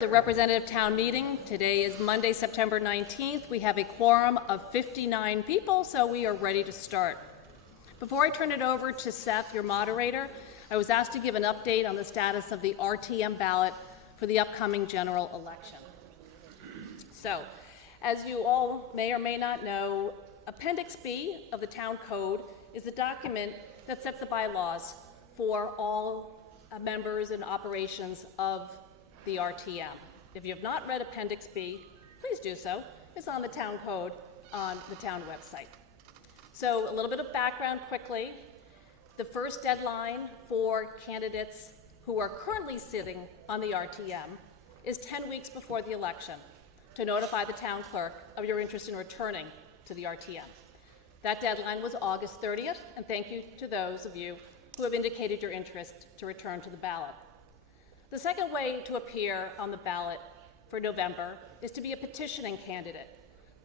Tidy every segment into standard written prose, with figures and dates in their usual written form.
The representative town meeting. Today is Monday, September 19th. We have a quorum of 59 people, so we are ready to start. Before I turn it over to Seth, your moderator, I was asked to give an update on the status of the RTM ballot for the upcoming general election. So, as you all may or may not know, Appendix B of the Town Code is the document that sets the bylaws for all members and operations of the RTM. If you have not read Appendix B, please do so. It's on the Town Code on the town website. So a little bit of background quickly. The first deadline for candidates who are currently sitting on the RTM is 10 weeks before the election to notify the town clerk of your interest in returning to the RTM. That deadline was August 30th, and thank you to those of you who have indicated your interest to return to the ballot. The second way to appear on the ballot for November is to be a petitioning candidate.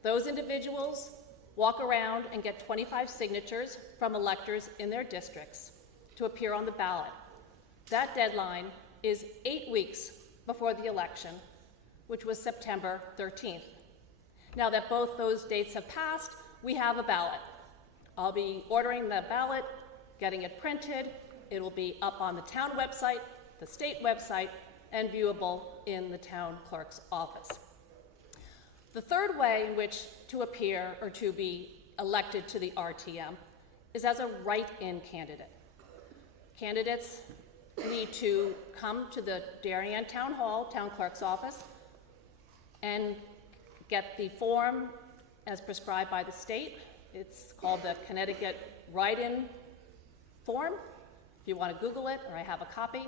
Those individuals walk around and get 25 signatures from electors in their districts to appear on the ballot. That deadline is 8 weeks before the election, which was September 13th. Now that both those dates have passed, we have a ballot. I'll be ordering the ballot, getting it printed. It will be up on the town website, the state website, and viewable in the town clerk's office. The third way in which to appear or to be elected to the RTM is as a write-in candidate. Candidates need to come to the Darien Town Hall, town clerk's office, and get the form as prescribed by the state. It's called the Connecticut Write-in form. If you want to Google it, or I have a copy.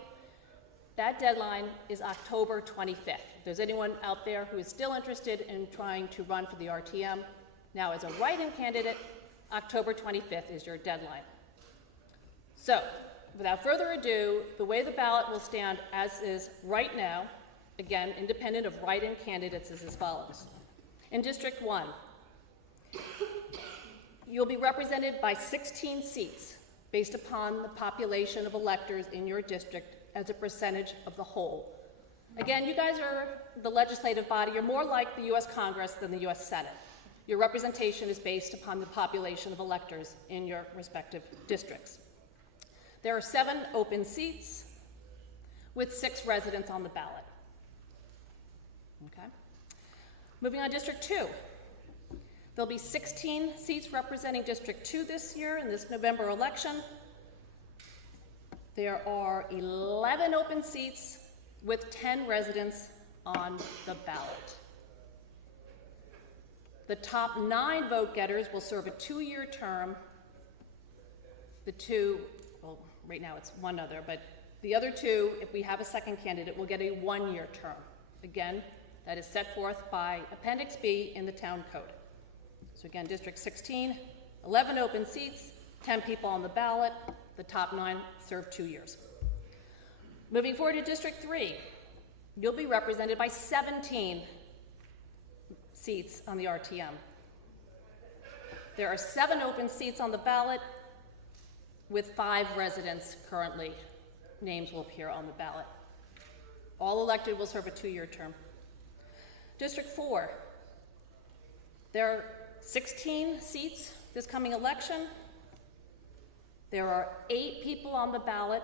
That deadline is October 25th. If there's anyone out there who is still interested in trying to run for the RTM, now as a write-in candidate, October 25th is your deadline. So, without further ado, the way the ballot will stand as is right now, again, independent of write-in candidates, is as follows. In District 1, you'll be represented by 16 seats based upon the population of electors in your district as a percentage of the whole. Again, you guys are the legislative body. You're more like the U.S. Congress than the U.S. Senate. Your representation is based upon the population of electors in your respective districts. There are 7 open seats with 6 residents on the ballot. Okay. Moving on, District 2. There'll be 16 seats representing District 2 this year in this November election. There are 11 open seats with 10 residents on the ballot. The top 9 vote getters will serve a 2-year term. Well, right now it's one other, but the other 2, if we have a second candidate, will get a 1-year term. Again, that is set forth by Appendix B in the Town Code. So again, District 16, 11 open seats, 10 people on the ballot. The top 9 serve 2 years. Moving forward to District 3, you'll be represented by 17 seats on the RTM. There are 7 open seats on the ballot with 5 residents currently. Names will appear on the ballot. All elected will serve a 2-year term. District 4, there are 16 seats this coming election. There are 8 people on the ballot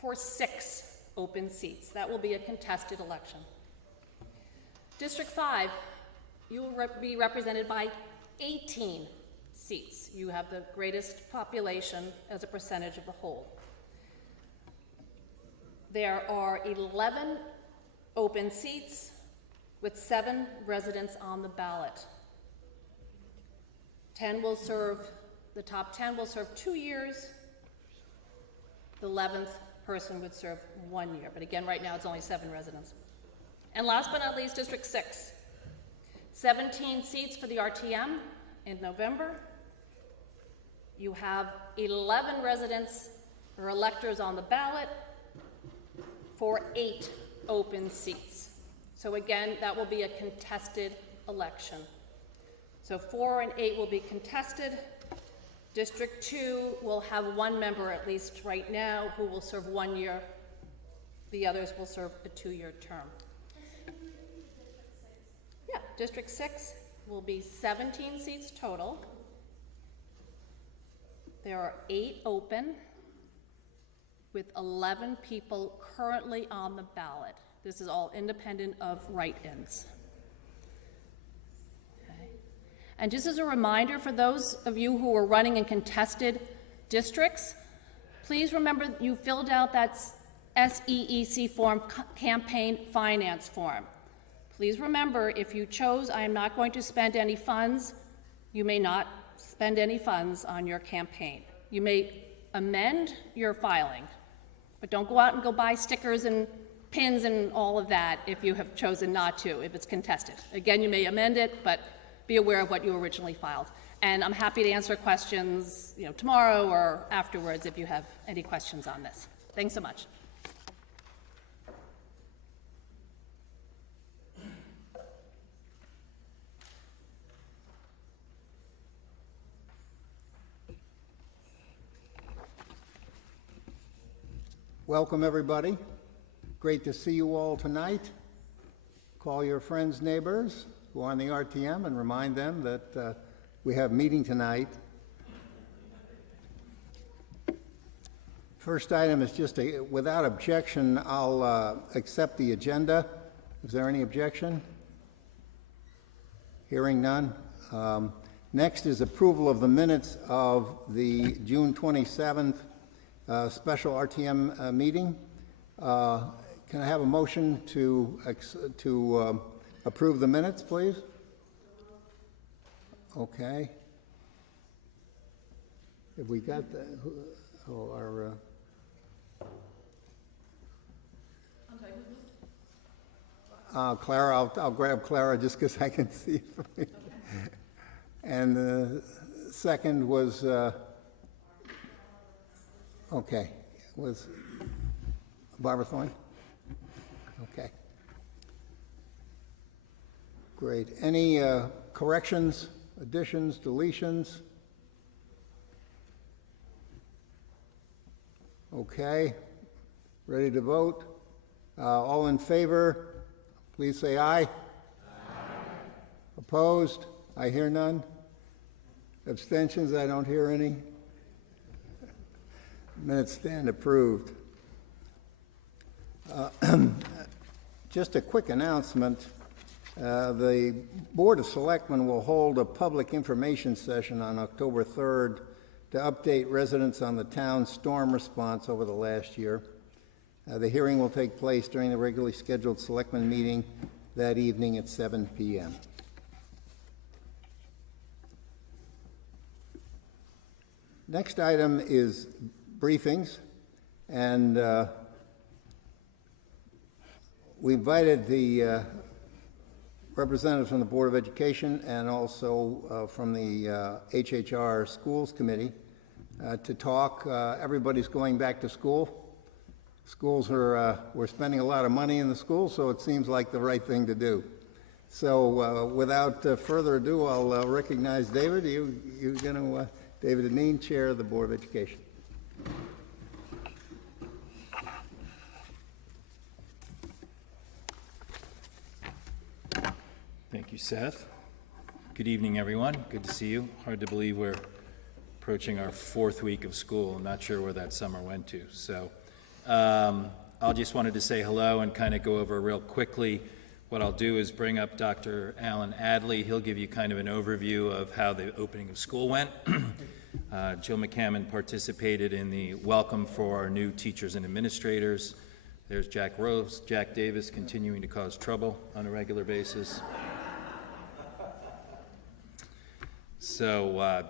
for 6 open seats. That will be a contested election. District 5, you will be represented by 18 seats. You have the greatest population as a percentage of the whole. There are 11 open seats with 7 residents on the ballot. The top 10 will serve 2 years. The 11th person would serve 1 year. But again, right now it's only 7 residents. And last but not least, District 6. 17 seats for the RTM in November. You have 11 residents or electors on the ballot for 8 open seats. So again, that will be a contested election. So 4 and 8 will be contested. District 2 will have 1 member, at least right now, who will serve 1 year. The others will serve a 2-year term. District 6 will be 17 seats total. There are 8 open, with 11 people currently on the ballot. This is all independent of write-ins. Okay. And just as a reminder for those of you who are running in contested districts, please remember you filled out that SEEC form, campaign finance form. Please remember, if you chose, I am not going to spend any funds, you may not spend any funds on your campaign. You may amend your filing, but don't go out and go buy stickers and pins and all of that if you have chosen not to, if it's contested. Again, you may amend it, but be aware of what you originally filed. And I'm happy to answer questions, tomorrow or afterwards if you have any questions on this. Thanks so much. Welcome, everybody. Great to see you all tonight. Call your friends, neighbors who are on the RTM and remind them that we have meeting tonight. First item is just without objection, I'll accept the agenda. Is there any objection? Hearing none. Next is approval of the minutes of the June 27th special RTM meeting. Can I have a motion to approve the minutes, please? Okay. Have we got the? I'm sorry. Clara, I'll grab Clara just because I can see it from here. And the second was. Okay, was Barbara Thorne? Okay. Great. Any corrections, additions, deletions? Okay. Ready to vote? All in favor, please say aye. Aye. Opposed? I hear none. Abstentions? I don't hear any. Minutes stand approved. Just a quick announcement. The Board of Selectmen will hold a public information session on October 3rd to update residents on the town's storm response over the last year. The hearing will take place during the regularly scheduled Selectmen meeting that evening at 7 p.m. Next item is briefings, and we invited the representatives from the Board of Education and also from the HHR Schools Committee to talk. Everybody's going back to school. Schools are, we're spending a lot of money in the schools, so it seems like the right thing to do. So without further ado, I'll recognize David. You're going to, David Deneen, Chair of the Board of Education. Thank you, Seth. Good evening, everyone. Good to see you. Hard to believe we're approaching our 4th week of school. I'm not sure where that summer went to. So I just wanted to say hello and kind of go over real quickly. What I'll do is bring up Dr. Alan Adley. He'll give you kind of an overview of how the opening of school went. Jill McCammon participated in the welcome for our new teachers and administrators. There's Jack Rose, Jack Davis continuing to cause trouble on a regular basis. So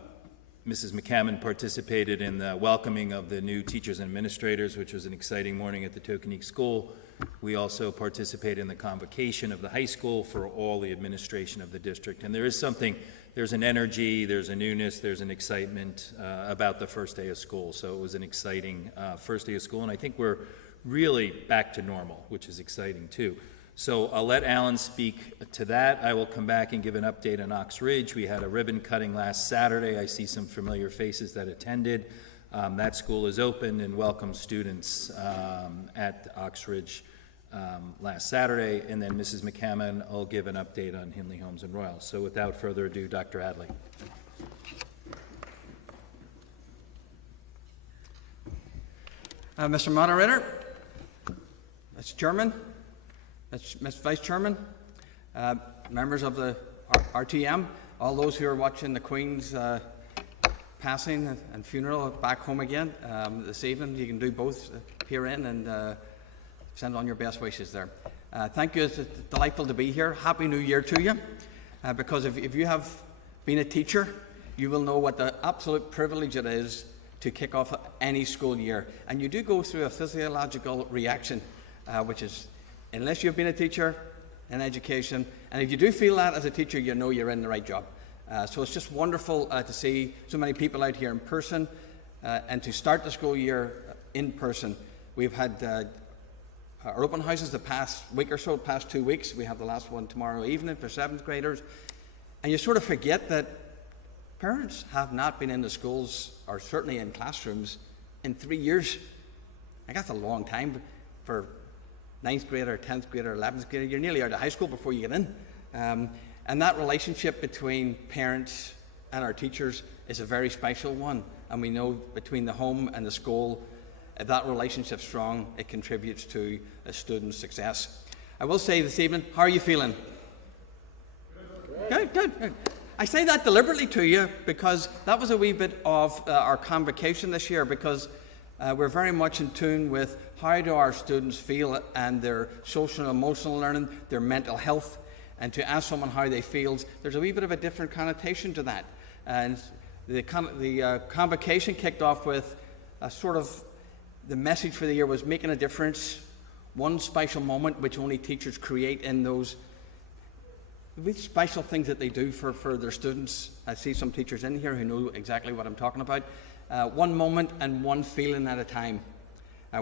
Mrs. McCammon participated in the welcoming of the new teachers and administrators, which was an exciting morning at the Tokenique School. We also participated in the convocation of the high school for all the administration of the district. And there is something, there's an energy, there's a newness, there's an excitement about the first day of school. So it was an exciting first day of school, and I think we're really back to normal, which is exciting too. So I'll let Alan speak to that. I will come back and give an update on Ox Ridge. We had a ribbon cutting last Saturday. I see some familiar faces that attended. That school is open and welcomes students at Ox Ridge last Saturday, and then Mrs. McCammon will give an update on Hindley Homes and Royals. So without further ado, Dr. Adley. Mr. Moderator, Mr. Chairman, Mr. Vice Chairman, members of the RTM, all those who are watching the Queen's passing and funeral back home again this evening. You can do both here in and send on your best wishes there. Thank you. It's delightful to be here. Happy New Year to you. Because if you have been a teacher, you will know what the absolute privilege it is to kick off any school year. And you do go through a physiological reaction, which is, unless you've been a teacher in education, and if you do feel that as a teacher, you know you're in the right job. So it's just wonderful to see so many people out here in person, and to start the school year in person. We've had our open houses the past week or so, past 2 weeks. We have the last one tomorrow evening for 7th graders. And you sort of forget that parents have not been in the schools, or certainly in classrooms, in 3 years. Like, that's a long time for 9th grader, 10th grader, 11th grader. You're nearly out of high school before you get in. And that relationship between parents and our teachers is a very special one. And we know between the home and the school, if that relationship's strong, it contributes to a student's success. I will say this evening, how are you feeling? Good. I say that deliberately to you because that was a wee bit of our convocation this year, because we're very much in tune with how do our students feel and their social and emotional learning, their mental health, and to ask someone how they feel, there's a wee bit of a different connotation to that. And the convocation kicked off with a sort of, the message for the year was making a difference, one special moment which only teachers create in those special things that they do for their students. I see some teachers in here who know exactly what I'm talking about. One moment and one feeling at a time.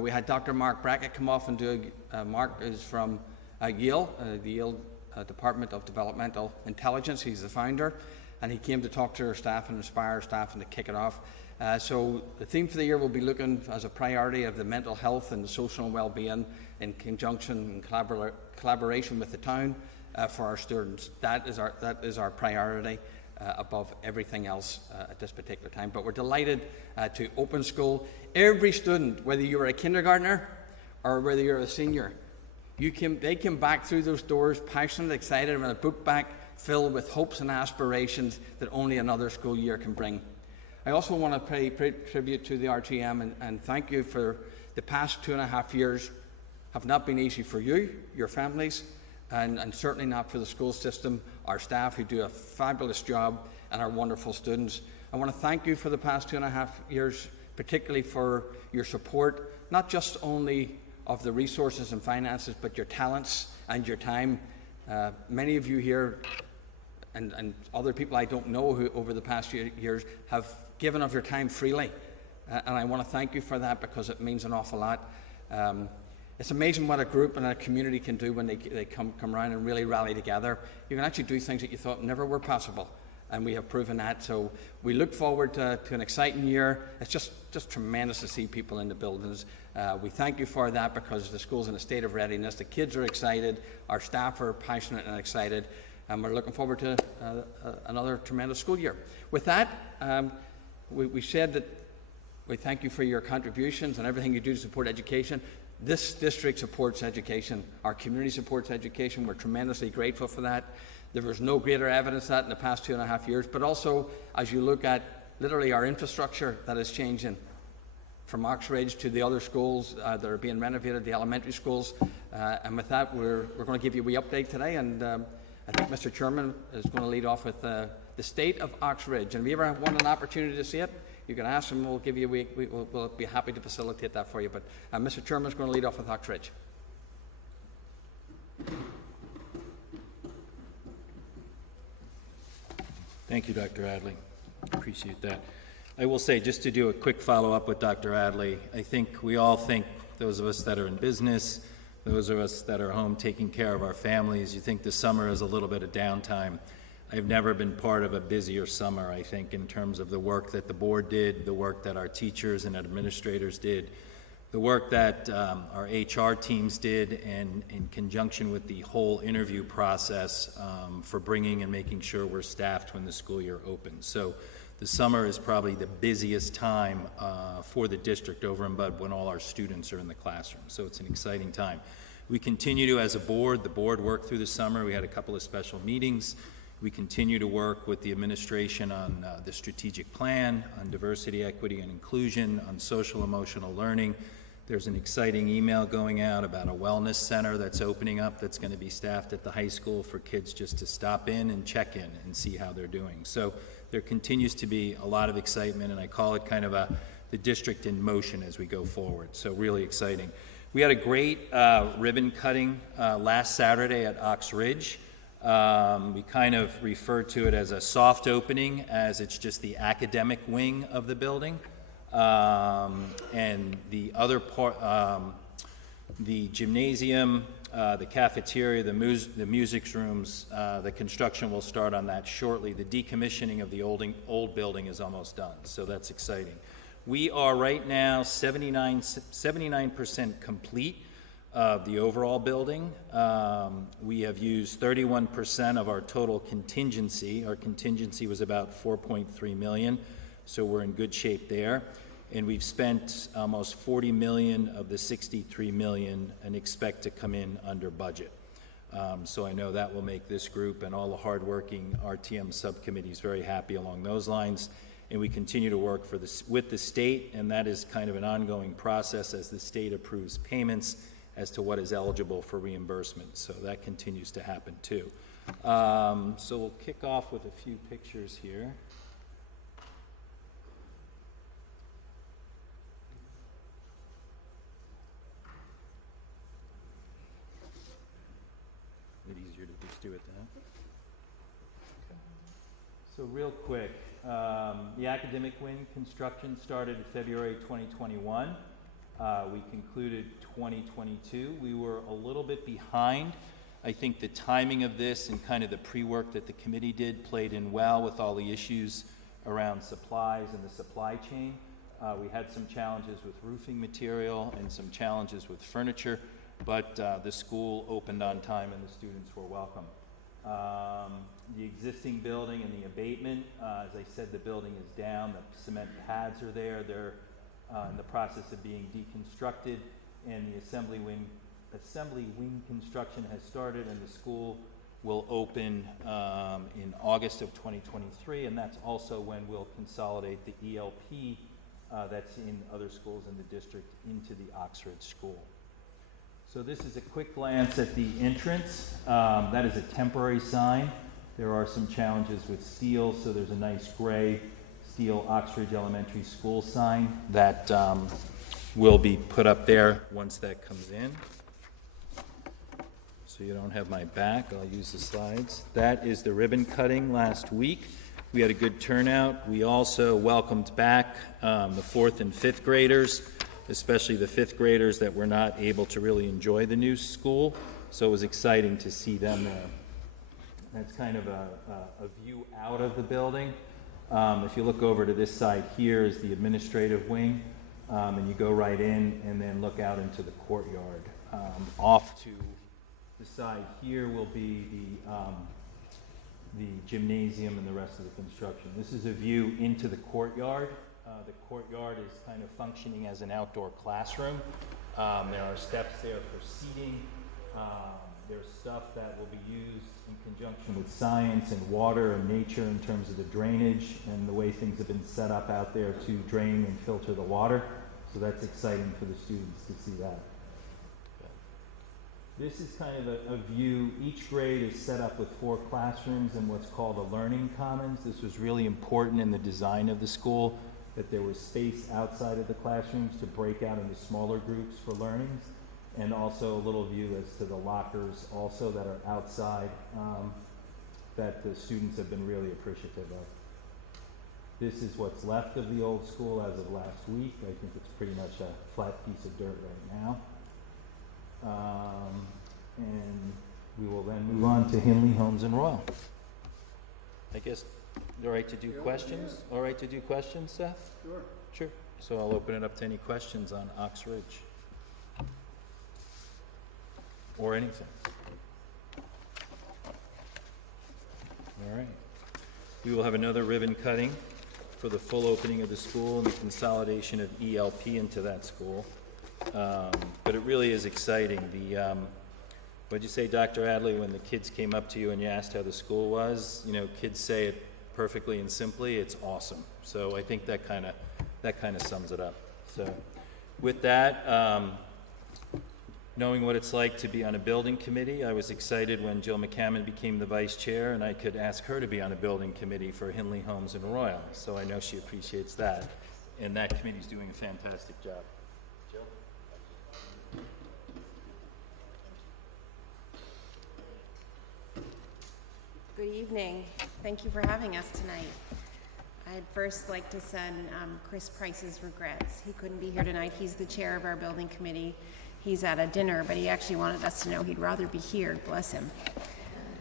We had Dr. Mark Brackett come off and do Mark is from Yale, the Yale Department of Developmental Intelligence. He's the founder, and he came to talk to our staff and inspire our staff and to kick it off. So the theme for the year will be looking as a priority of the mental health and the social and well-being in conjunction and collaboration with the town for our students. That is our priority above everything else at this particular time. But we're delighted to open school. Every student, whether you're a kindergartner or whether you're a senior, they came back through those doors passionate, excited, with a book bag filled with hopes and aspirations that only another school year can bring. I also want to pay tribute to the RTM and thank you for the past 2.5 years. Have not been easy for you, your families, and certainly not for the school system, our staff who do a fabulous job, and our wonderful students. I want to thank you for the past 2.5 years, particularly for your support, not just only of the resources and finances, but your talents and your time. Many of you here and other people I don't know who over the past years have given of your time freely, and I want to thank you for that because it means an awful lot. It's amazing what a group and a community can do when they come around and really rally together. You can actually do things that you thought never were possible, and we have proven that. So we look forward to an exciting year. It's just tremendous to see people in the buildings. We thank you for that because the school's in a state of readiness. The kids are excited, our staff are passionate and excited, and we're looking forward to another tremendous school year. With that, we said that we thank you for your contributions and everything you do to support education. This district supports education. Our community supports education. We're tremendously grateful for that. There was no greater evidence of that in the past 2.5 years, but also as you look at literally our infrastructure that is changing from Oxridge to the other schools that are being renovated, the elementary schools. And with that, we're going to give you a wee update today, and I think Mr. Chairman is going to lead off with the state of Oxridge. And if you ever want an opportunity to see it, you can ask him. We'll give you we'll be happy to facilitate that for you. But Mr. Chairman is going to lead off with Oxridge. Thank you, Dr. Adley. Appreciate that. I will say, just to do a quick follow-up with Dr. Adley, I think we all think, those of us that are in business, those of us that are home taking care of our families, you think the summer is a little bit of downtime. I've never been part of a busier summer, I think, in terms of the work that the board did, the work that our teachers and administrators did. the work that our HR teams did and in conjunction with the whole interview process for bringing and making sure we're staffed when the school year opens. So the summer is probably the busiest time for the district over in Bud when all our students are in the classroom. So it's an exciting time. We continue to, as a board, the board worked through the summer. We had a couple of special meetings. We continue to work with the administration on the strategic plan, on diversity, equity, and inclusion, on social emotional learning. There's an exciting email going out about a wellness center that's opening up that's going to be staffed at the high school for kids just to stop in and check in and see how they're doing. So there continues to be a lot of excitement, and I call it kind of the district in motion as we go forward. So really exciting. We had a great ribbon cutting last Saturday at Ox Ridge. We kind of referred to it as a soft opening, as it's just the academic wing of the building. And the other part, the gymnasium, the cafeteria, the music rooms, the construction will start on that shortly. The decommissioning of the old building is almost done, so that's exciting. We are right now 79% complete of the overall building. We have used 31% of our total contingency. Our contingency was about $4.3 million, so we're in good shape there. And we've spent almost $40 million of the $63 million and expect to come in under budget. So I know that will make this group and all the hardworking RTM subcommittees very happy along those lines. And we continue to work with the state, and that is kind of an ongoing process as the state approves payments as to what is eligible for reimbursement. So that continues to happen too. So we'll kick off with a few pictures here. Easier to just do it then. So real quick, the academic wing construction started in February 2021. We concluded 2022. We were a little bit behind. I think the timing of this and kind of the pre-work that the committee did played in well with all the issues around supplies and the supply chain. We had some challenges with roofing material and some challenges with furniture, but the school opened on time and the students were welcome. The existing building and the abatement, as I said, the building is down, the cement pads are there, they're in the process of being deconstructed, and the assembly wing construction has started, and the school will open in August of 2023, and that's also when we'll consolidate the ELP that's in other schools in the district into the Oxford School. So this is a quick glance at the entrance. That is a temporary sign. There are some challenges with steel, so there's a nice gray steel Oxford Elementary School sign that will be put up there once that comes in. So you don't have my back, I'll use the slides. That is the ribbon cutting last week. We had a good turnout. We also welcomed back the 4th and 5th graders, especially the 5th graders that were not able to really enjoy the new school. So it was exciting to see them there. That's kind of a view out of the building. If you look over to this side here is the administrative wing, and you go right in and then look out into the courtyard. Off to the side here will be the gymnasium and the rest of the construction. This is a view into the courtyard. The courtyard is kind of functioning as an outdoor classroom. There are steps there for seating. There's stuff that will be used in conjunction with science and water and nature in terms of the drainage and the way things have been set up out there to drain and filter the water. So that's exciting for the students to see that. This is kind of a view. Each grade is set up with 4 classrooms and what's called a learning commons. This was really important in the design of the school, that there was space outside of the classrooms to break out into smaller groups for learnings, and also a little view as to the lockers also that are outside that the students have been really appreciative of. This is what's left of the old school as of last week. I think it's pretty much a flat piece of dirt right now. And we will then move on to Hinley, Holmes, and Royal. I guess, all right to do questions? Yeah. All right to do questions, Seth? Sure. Sure. So I'll open it up to any questions on Ox Ridge. or anything? All right. We will have another ribbon cutting for the full opening of the school and the consolidation of ELP into that school. But it really is exciting. What'd you say, Dr. Adley, when the kids came up to you and you asked how the school was? You know, kids say it perfectly and simply, it's awesome. So I think that kind of sums it up. So with that, knowing what it's like to be on a building committee, I was excited when Jill McCammon became the vice chair and I could ask her to be on a building committee for Hindley Homes and Royal. So I know she appreciates that. And that committee's doing a fantastic job. Jill? Good evening. Thank you for having us tonight. I'd first like to send Chris Price's regrets. He couldn't be here tonight. He's the chair of our building committee. He's at a dinner, but he actually wanted us to know he'd rather be here. Bless him.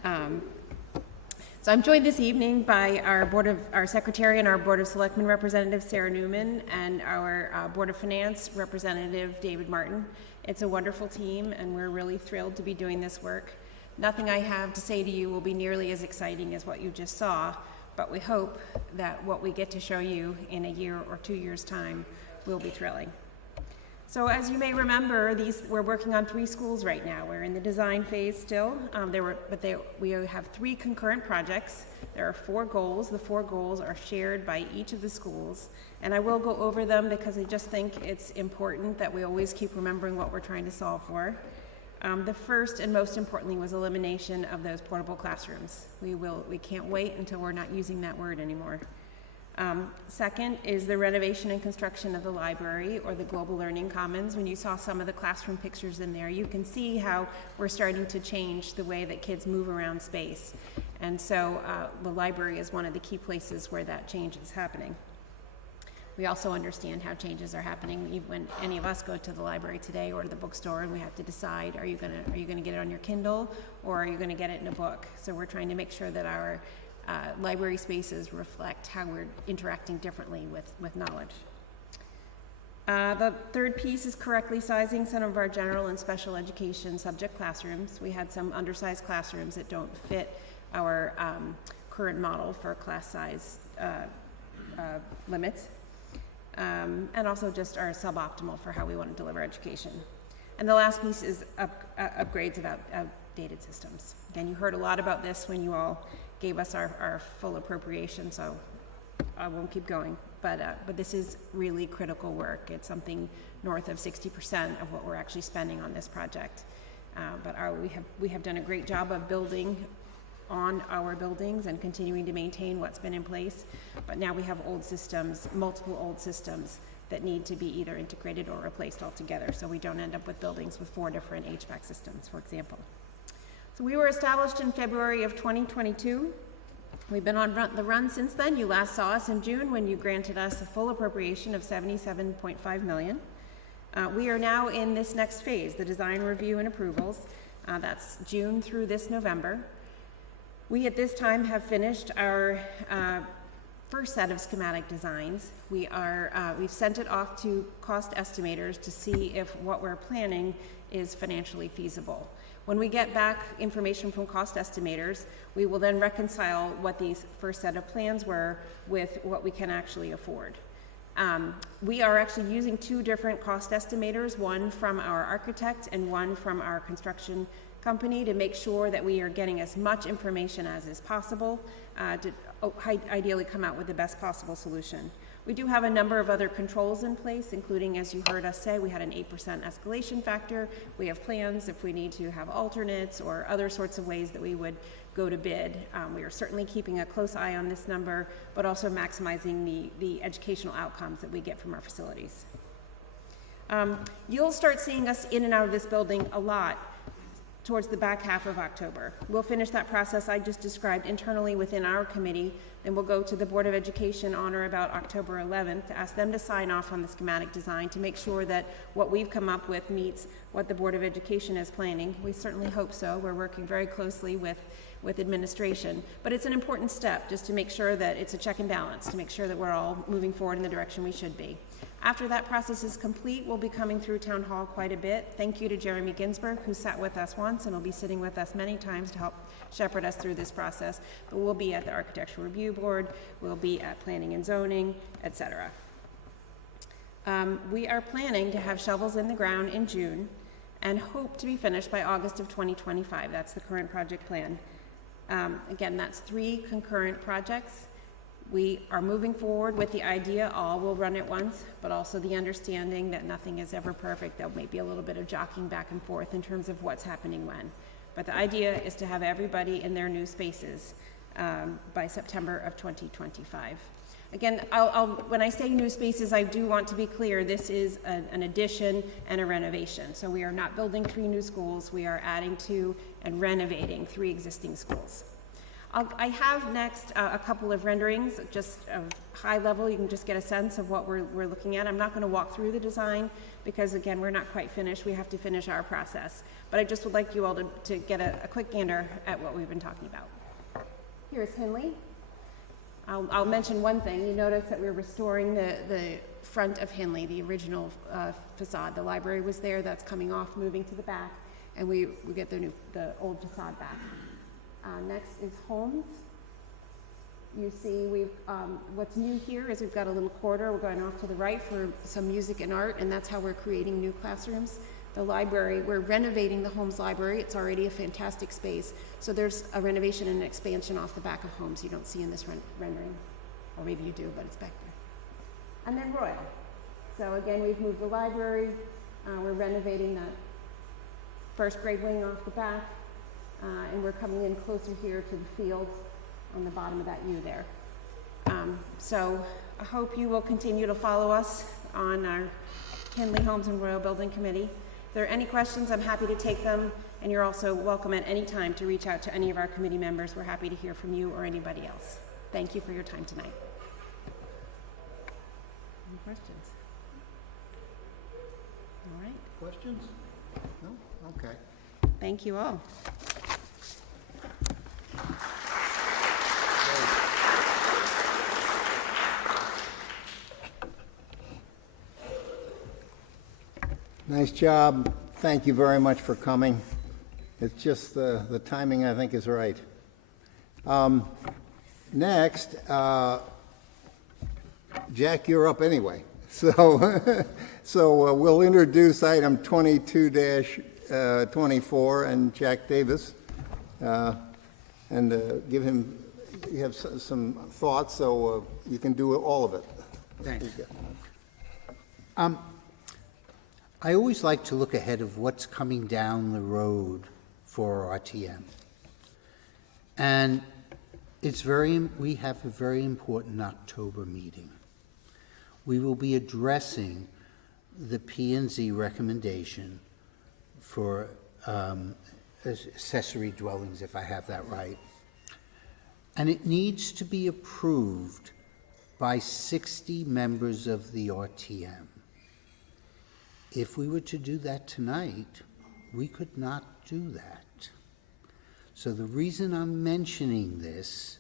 So I'm joined this evening by our secretary and our Board of Selectmen representative, Sarah Newman, and our Board of Finance representative, David Martin. It's a wonderful team, and we're really thrilled to be doing this work. Nothing I have to say to you will be nearly as exciting as what you just saw, but we hope that what we get to show you in a year or 2 years' time will be thrilling. So as you may remember, we're working on 3 schools right now. We're in the design phase still, we have 3 concurrent projects. There are 4 goals. The 4 goals are shared by each of the schools, and I will go over them because I just think it's important that we always keep remembering what we're trying to solve for. The first and most importantly was elimination of those portable classrooms. We can't wait until we're not using that word anymore. Second is the renovation and construction of the library or the Global Learning Commons. When you saw some of the classroom pictures in there, you can see how we're starting to change the way that kids move around space. And so the library is one of the key places where that change is happening. We also understand how changes are happening even when any of us go to the library today or to the bookstore and we have to decide, are you gonna get it on your Kindle or are you gonna get it in a book? So we're trying to make sure that our library spaces reflect how we're interacting differently with knowledge. The third piece is correctly sizing some of our general and special education subject classrooms. We had some undersized classrooms that don't fit our current model for class size limits. And also just are suboptimal for how we want to deliver education. And the last piece is upgrades of outdated systems. Again, you heard a lot about this when you all gave us our full appropriation, so I won't keep going. But this is really critical work. It's something north of 60% of what we're actually spending on this project. But we have done a great job of building on our buildings and continuing to maintain what's been in place. But now we have old systems, multiple old systems that need to be either integrated or replaced altogether, so we don't end up with buildings with 4 different HVAC systems, for example. So we were established in February of 2022. We've been on the run since then. You last saw us in June when you granted us a full appropriation of $77.5 million. We are now in this next phase, the design review and approvals. That's June through this November. We at this time have finished our first set of schematic designs. We've sent it off to cost estimators to see if what we're planning is financially feasible. When we get back information from cost estimators, we will then reconcile what these first set of plans were with what we can actually afford. We are actually using 2 different cost estimators, one from our architect and one from our construction company, to make sure that we are getting as much information as is possible to ideally come out with the best possible solution. We do have a number of other controls in place, including, as you heard us say, we had an 8% escalation factor. We have plans if we need to have alternates or other sorts of ways that we would go to bid. We are certainly keeping a close eye on this number, but also maximizing the educational outcomes that we get from our facilities. You'll start seeing us in and out of this building a lot towards the back half of October. We'll finish that process I just described internally within our committee, then we'll go to the Board of Education on or about October 11th to ask them to sign off on the schematic design to make sure that what we've come up with meets what the Board of Education is planning. We certainly hope so. We're working very closely with administration, but it's an important step just to make sure that it's a check and balance, to make sure that we're all moving forward in the direction we should be. After that process is complete, we'll be coming through Town Hall quite a bit. Thank you to Jeremy Ginsburg, who sat with us once and will be sitting with us many times to help shepherd us through this process. But we'll be at the Architectural Review Board, we'll be at Planning and Zoning, etc. We are planning to have shovels in the ground in June and hope to be finished by August of 2025. That's the current project plan. Again, that's 3 concurrent projects. We are moving forward with the idea all will run at once, but also the understanding that nothing is ever perfect. There may be a little bit of jockeying back and forth in terms of what's happening when. But the idea is to have everybody in their new spaces by September of 2025. Again, when I say new spaces, I do want to be clear, this is an addition and a renovation. So we are not building 3 new schools, we are adding to and renovating 3 existing schools. I have next a couple of renderings, just high level, you can just get a sense of what we're looking at. I'm not going to walk through the design because again, we're not quite finished, we have to finish our process. But I just would like you all to get a quick gander at what we've been talking about. Here's Henley. I'll mention one thing. You notice that we're restoring the front of Henley, the original facade. The library was there, that's coming off, moving to the back, and we get the old facade back. Next is Holmes. You see what's new here is we've got a little corridor. We're going off to the right for some music and art, and that's how we're creating new classrooms. The library, we're renovating the Holmes Library. It's already a fantastic space. So there's a renovation and an expansion off the back of Holmes you don't see in this rendering. Or maybe you do, but it's back there. And then Royal. So again, we've moved the library. We're renovating that first grade wing off the back. And we're coming in closer here to the fields on the bottom of that U there. So I hope you will continue to follow us on our Henley Homes and Royal Building Committee. If there are any questions, I'm happy to take them, and you're also welcome at any time to reach out to any of our committee members. We're happy to hear from you or anybody else. Thank you for your time tonight. Any questions? All right. Questions? No? Okay. Thank you all. Nice job. Thank you very much for coming. It's just the timing, I think, is right. Next, Jack, you're up anyway. So, we'll introduce item 22-24 and Jack Davis, and give him. You have some thoughts, so you can do all of it. Thanks. I always like to look ahead of what's coming down the road for RTM. And we have a very important October meeting. We will be addressing the P&Z recommendation for accessory dwellings, if I have that right. And it needs to be approved by 60 members of the RTM. If we were to do that tonight, we could not do that. So the reason I'm mentioning this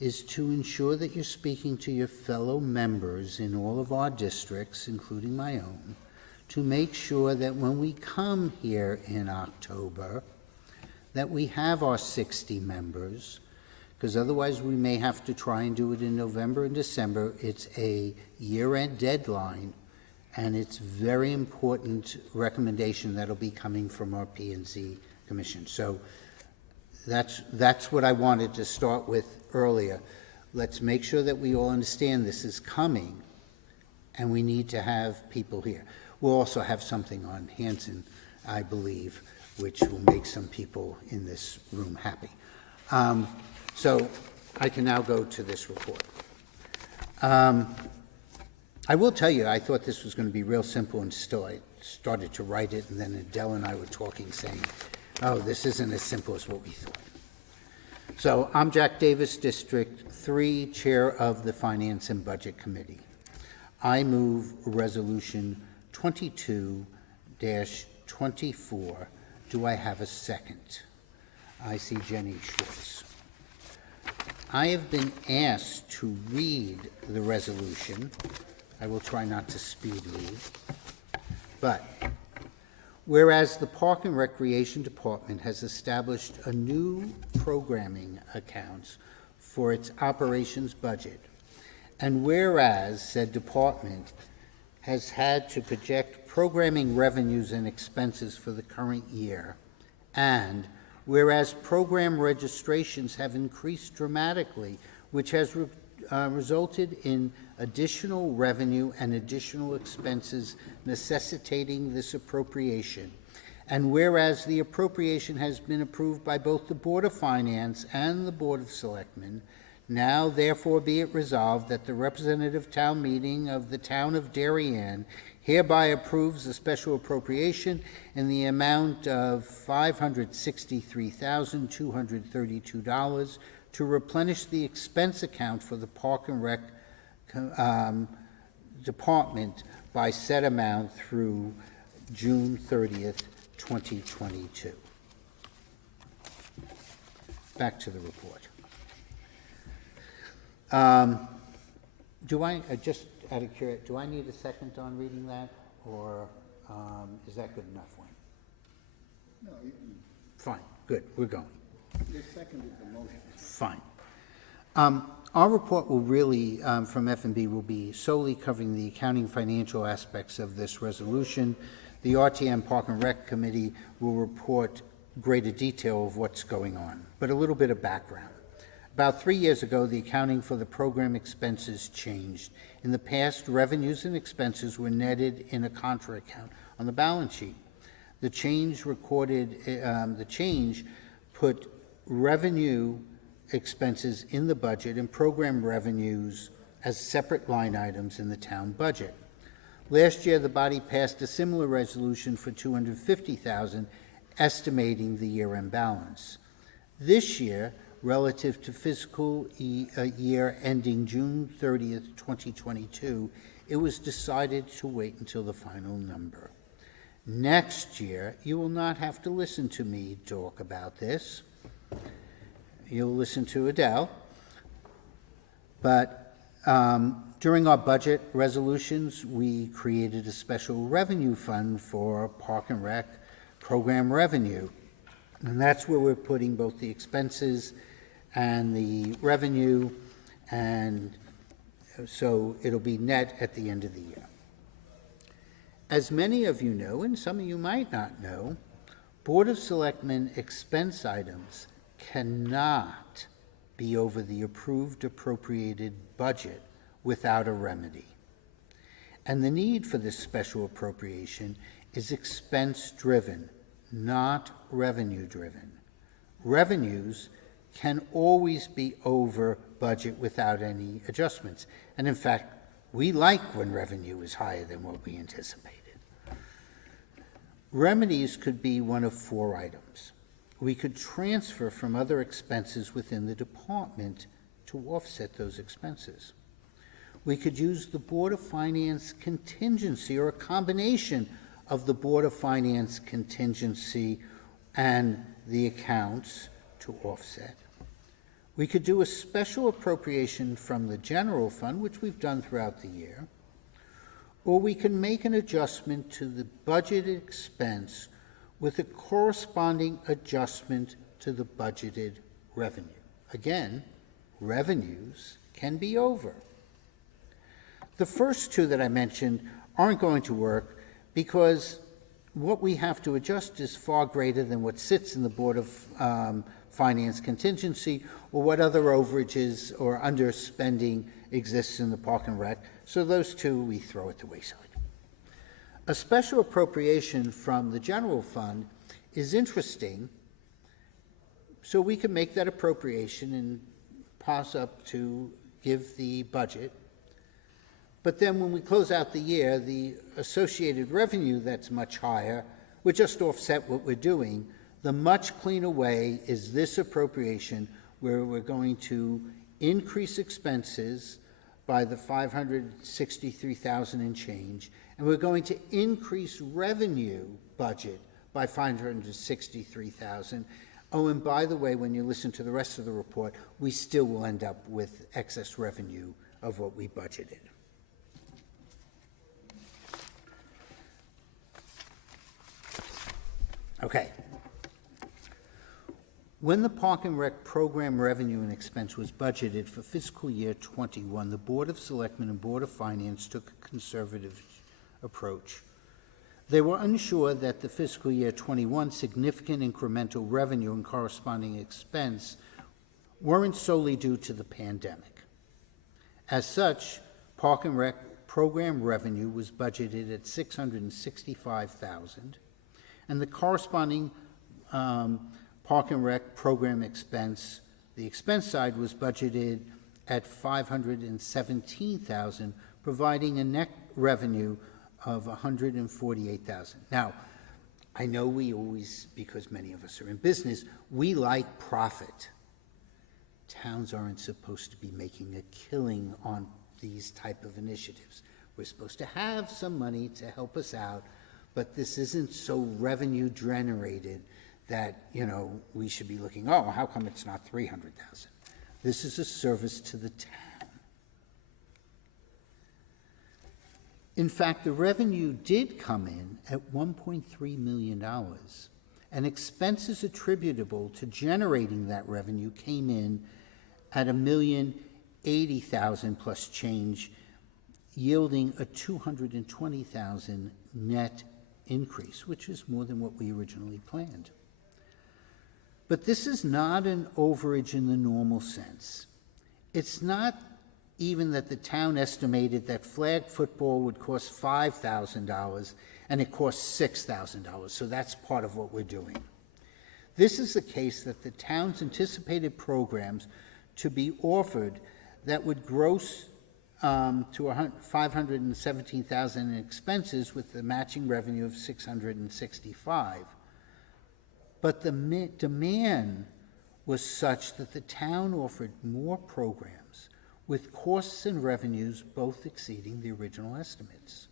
is to ensure that you're speaking to your fellow members in all of our districts, including my own, to make sure that when we come here in October, that we have our 60 members, because otherwise we may have to try and do it in November and December. It's a year-end deadline, and it's very important recommendation that'll be coming from our P&Z Commission. So that's what I wanted to start with earlier. Let's make sure that we all understand this is coming, and we need to have people here. We'll also have something on Hanson, I believe, which will make some people in this room happy. So I can now go to this report. I will tell you, I thought this was going to be real simple, and still I started to write it, and then Adele and I were talking, saying, oh, this isn't as simple as what we thought. So I'm Jack Davis, District 3, Chair of the Finance and Budget Committee. I move Resolution 22-24. Do I have a second? I see Jenny Schwartz. I have been asked to read the resolution I will try not to speed read. But whereas the Park and Recreation Department has established a new programming account for its operations budget, and whereas said department has had to project programming revenues and expenses for the current year, and whereas program registrations have increased dramatically, which has resulted in additional revenue and additional expenses necessitating this appropriation, and whereas the appropriation has been approved by both the Board of Finance and the Board of Selectmen, now therefore be it resolved that the representative town meeting of the town of Darien hereby approves a special appropriation in the amount of $563,232 to replenish the expense account for the Park and Rec Department by said amount through June 30th, 2022. Back to the report. Do I, just out of curiosity, do I need a second on reading that, or is that good enough, Wayne? No, Fine, good, we're going. you seconded the motion. Fine. Our report will really, from F&B, will be solely covering the accounting financial aspects of this resolution. The RTM Park and Rec Committee will report greater detail of what's going on, but a little bit of background. About 3 years ago, the accounting for the program expenses changed. In the past, revenues and expenses were netted in a contra account on the balance sheet. The change put revenue expenses in the budget and program revenues as separate line items in the town budget. Last year, the body passed a similar resolution for $250,000, estimating the year-end balance. This year, relative to fiscal year ending June 30th, 2022, it was decided to wait until the final number. Next year, you will not have to listen to me talk about this. You'll listen to Adele. But during our budget resolutions, we created a special revenue fund for Park and Rec program revenue. And that's where we're putting both the expenses and the revenue, and so it'll be net at the end of the year. As many of you know, and some of you might not know, Board of Selectmen expense items cannot be over the approved appropriated budget without a remedy. And the need for this special appropriation is expense-driven, not revenue-driven. Revenues can always be over budget without any adjustments. And in fact, we like when revenue is higher than what we anticipated. Remedies could be one of 4 items. We could transfer from other expenses within the department to offset those expenses. We could use the Board of Finance contingency, or a combination of the Board of Finance contingency and the accounts to offset. We could do a special appropriation from the general fund, which we've done throughout the year, or we can make an adjustment to the budgeted expense with a corresponding adjustment to the budgeted revenue. Again, revenues can be over. The first 2 that I mentioned aren't going to work because what we have to adjust is far greater than what sits in the Board of Finance contingency, or what other overages or underspending exists in the Park and Rec, so those 2 we throw at the wayside. A special appropriation from the general fund is interesting, so we can make that appropriation and pass up to give the budget. But then when we close out the year, the associated revenue that's much higher would just offset what we're doing. The much cleaner way is this appropriation, where we're going to increase expenses by the $563,000 and change, and we're going to increase revenue budget by $563,000. Oh, and by the way, when you listen to the rest of the report, we still will end up with excess revenue of what we budgeted. Okay. When the Park and Rec program revenue and expense was budgeted for fiscal year '21, the Board of Selectmen and Board of Finance took a conservative approach. They were unsure that the fiscal year '21 significant incremental revenue and corresponding expense weren't solely due to the pandemic. As such, Park and Rec program revenue was budgeted at $665,000, and the corresponding Park and Rec program expense, the expense side was budgeted at $517,000, providing a net revenue of $148,000. Now, I know we always, because many of us are in business, we like profit. Towns aren't supposed to be making a killing on these type of initiatives. We're supposed to have some money to help us out, but this isn't so revenue generated that, you know, we should be looking, oh, how come it's not $300,000? This is a service to the town. In fact, the revenue did come in at $1.3 million, and expenses attributable to generating that revenue came in at $1,080,000 plus change, yielding a $220,000 net increase, which is more than what we originally planned. But this is not an overage in the normal sense. It's not even that the town estimated that flag football would cost $5,000 and it costs $6,000, so that's part of what we're doing. This is the case that the town's anticipated programs to be offered that would gross to $517,000 in expenses with the matching revenue of $665,000. But the demand was such that the town offered more programs with costs and revenues both exceeding the original estimates.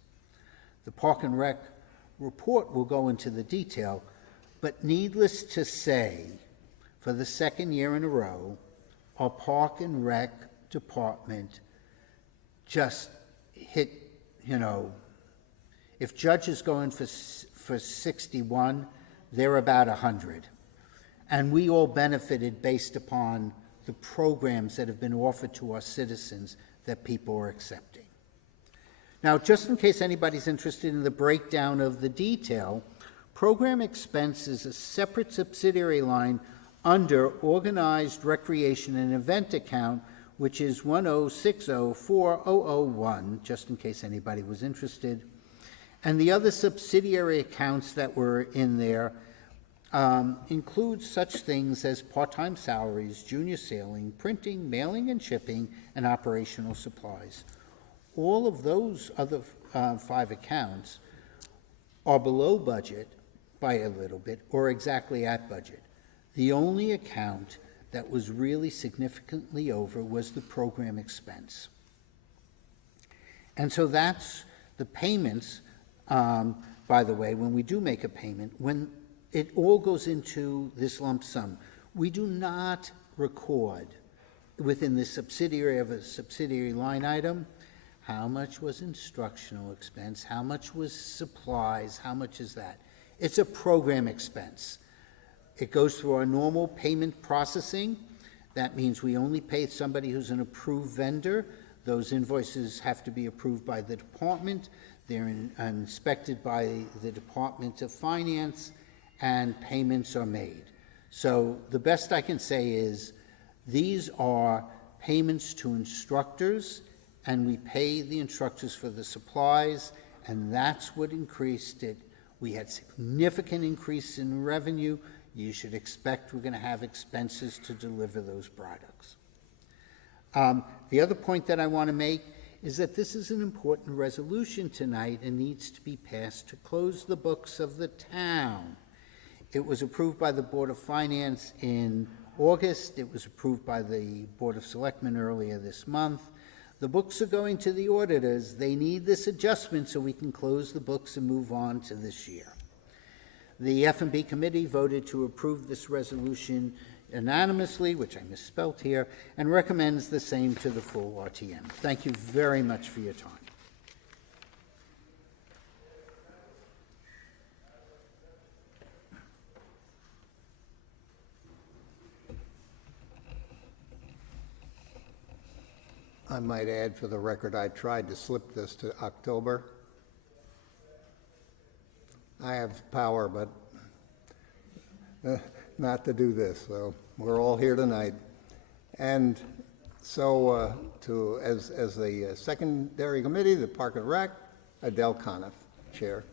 The Park and Rec report will go into the detail, but needless to say, for the second year in a row, our Park and Rec department just hit, you know, if Judge is going for 61, they're about 100. And we all benefited based upon the programs that have been offered to our citizens that people are accepting. Now, just in case anybody's interested in the breakdown of the detail, program expense is a separate subsidiary line under Organized Recreation and Event account, which is 1060401, just in case anybody was interested. And the other subsidiary accounts that were in there include such things as part-time salaries, junior sailing, printing, mailing and shipping, and operational supplies. All of those other 5 accounts are below budget by a little bit or exactly at budget. The only account that was really significantly over was the program expense. And so that's the payments. By the way, when we do make a payment, when it all goes into this lump sum, we do not record within the subsidiary of a subsidiary line item how much was instructional expense, how much was supplies, how much is that. It's a program expense. It goes through our normal payment processing. That means we only pay somebody who's an approved vendor. Those invoices have to be approved by the department. They're inspected by the Department of Finance, and payments are made. So the best I can say is these are payments to instructors, and we pay the instructors for the supplies, and that's what increased it. We had significant increase in revenue. You should expect we're going to have expenses to deliver those products. The other point that I want to make is that this is an important resolution tonight and needs to be passed to close the books of the town. It was approved by the Board of Finance in August. It was approved by the Board of Selectmen earlier this month. The books are going to the auditors. They need this adjustment so we can close the books and move on to this year. The F&B committee voted to approve this resolution unanimously, which I misspelt here, and recommends the same to the full RTM. Thank you very much for your time. I might add for the record, I tried to slip this to October. I have power, but not to do this, so we're all here tonight. And so, as the secondary committee, the Park and Rec, Adele Coniff, Chair.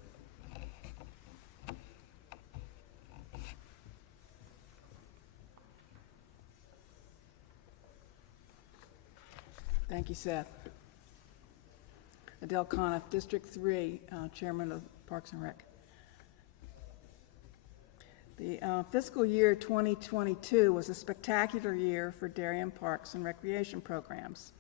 Thank you, Seth. Adele Coniff, District 3, Chairman of Parks and Rec. The fiscal year 2022 was a spectacular year for Darien Parks and Recreation programs.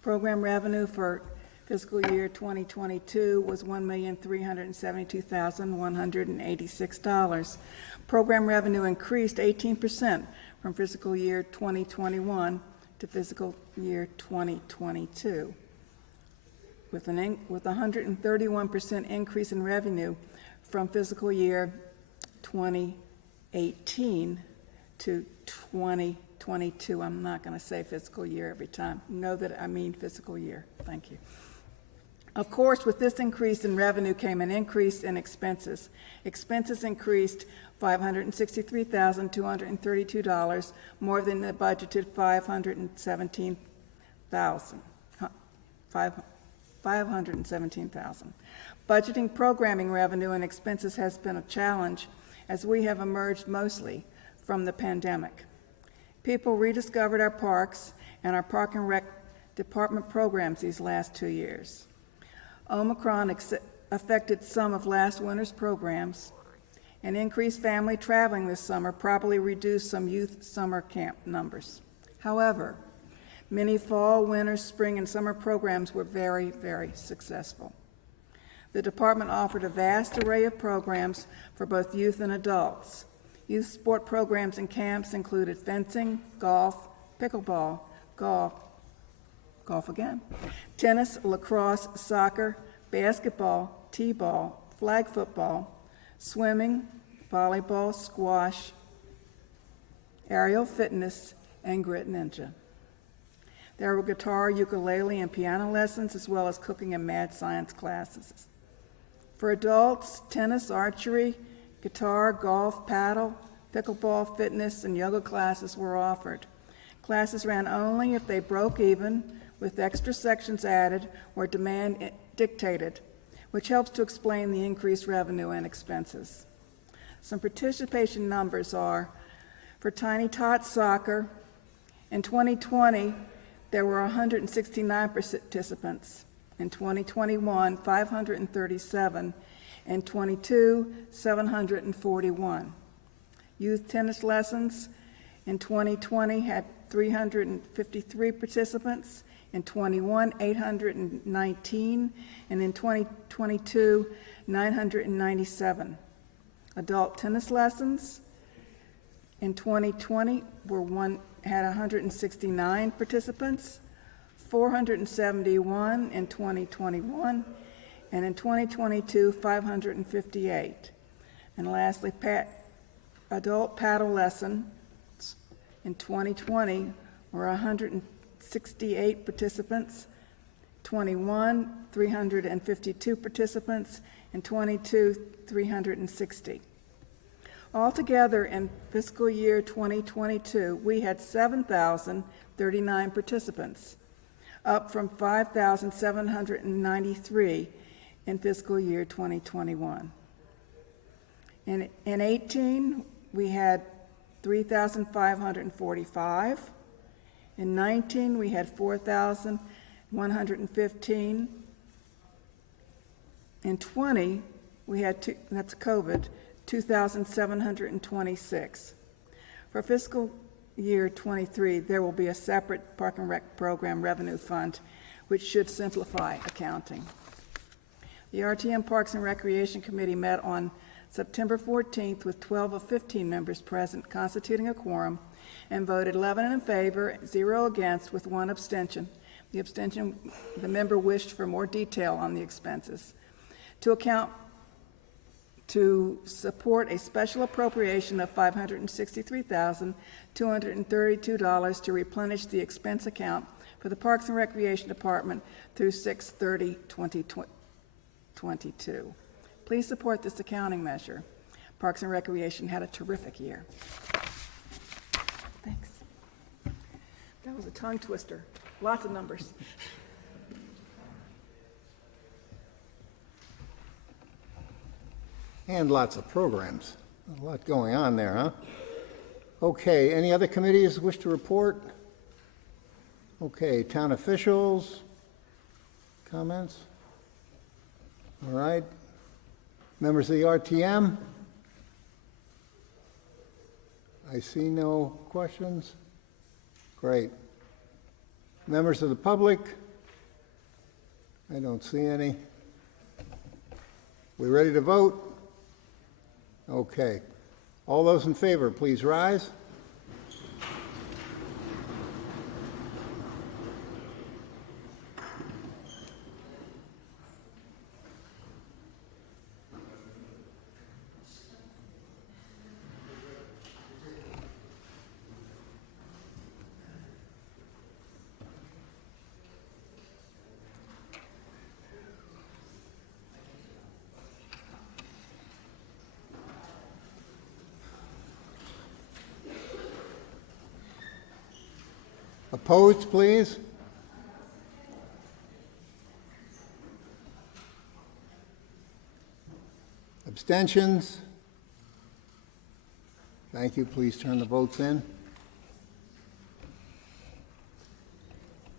Program revenue for fiscal year 2022 was $1,372,186. Program revenue increased 18% from fiscal year 2021 to fiscal year 2022, with a 131% increase in revenue from fiscal year 2018 to 2022. I'm not going to say fiscal year every time. Know that I mean fiscal year. Thank you. Of course, with this increase in revenue came an increase in expenses. Expenses increased $563,232, more than the budgeted $517,000. Budgeting programming revenue and expenses has been a challenge as we have emerged mostly from the pandemic. People rediscovered our parks and our Park and Rec department programs these last 2 years. Omicron affected some of last winter's programs, and increased family traveling this summer probably reduced some youth summer camp numbers. However, many fall, winter, spring, and summer programs were very, very successful. The department offered a vast array of programs for both youth and adults. Youth sport programs and camps included fencing, golf, pickleball, golf again, tennis, lacrosse, soccer, basketball, t-ball, flag football, swimming, volleyball, squash, aerial fitness, and grit ninja. There were guitar, ukulele, and piano lessons, as well as cooking and mad science classes. For adults, tennis, archery, guitar, golf, paddle, pickleball, fitness, and yoga classes were offered. Classes ran only if they broke even, with extra sections added or demand dictated, which helps to explain the increased revenue and expenses. Some participation numbers are, for Tiny Tots Soccer, in 2020, there were 169 participants. In 2021, 537. In 22, 741. Youth tennis lessons in 2020 had 353 participants. In 21, 819, and in 2022, 997. Adult tennis lessons in 2020 had 169 participants, 471 in 2021, and in 2022, 558. And lastly, adult paddle lessons in 2020 were 168 participants, 21, 352 participants, and 22, 360. Altogether, in fiscal year 2022, we had 7,039 participants, up from 5,793 in fiscal year 2021. In 18, we had 3,545. In 19, we had 4,115. In 20, we had, that's COVID, 2,726. For fiscal year 23, there will be a separate Park and Rec program revenue fund, which should simplify accounting. The RTM Parks and Recreation Committee met on September 14th with 12 of 15 members present, constituting a quorum, and voted 11 in favor, 0 against, with 1 abstention. The member wished for more detail on the expenses. To support a special appropriation of $563,232 to replenish the expense account for the Parks and Recreation Department through 6/30/2022. Please support this accounting measure. Parks and Recreation had a terrific year. Thanks. That was a tongue twister. Lots of numbers. And lots of programs. A lot going on there, huh? Okay, any other committees wish to report? Okay, town officials, comments? All right. Members of the RTM? I see no questions. Great. Members of the public? I don't see any. We ready to vote? Okay. All those in favor, please rise. Opposed, please? Abstentions? Thank you. Please turn the votes in.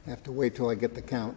Have to wait till I get the count.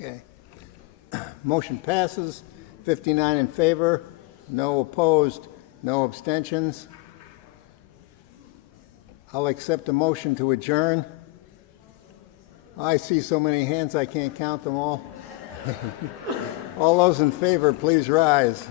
Okay. Motion passes, 59 in favor, no opposed, no abstentions. I'll accept a motion to adjourn. I see so many hands I can't count them all. All those in favor, please rise.